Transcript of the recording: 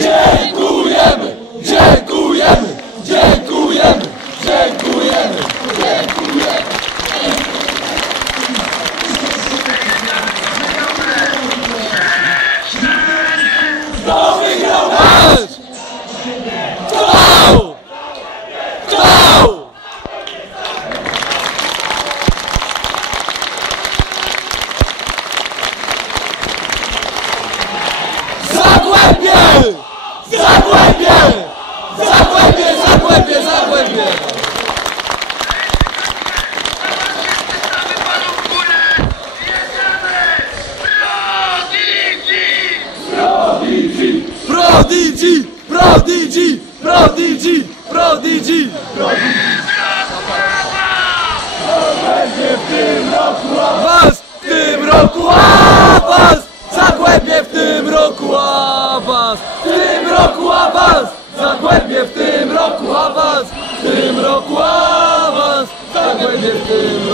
Dziękujemy, dziękujemy, dziękujemy, dziękujemy, dziękujemy. Kto wygrał mecz? Kto? Kto? Zagłębie! Zagłębie! Zagłębie! Zagłębie! Zagłębie! Prodigy! Prodigy! Prodigy! Prodigy! Będzie w tym roku awans! W tym roku awans! Zagłębie w tym roku awans! W tym roku awans! Zagłębie w tym roku awans! W tym roku awans! Zagłębie w tym roku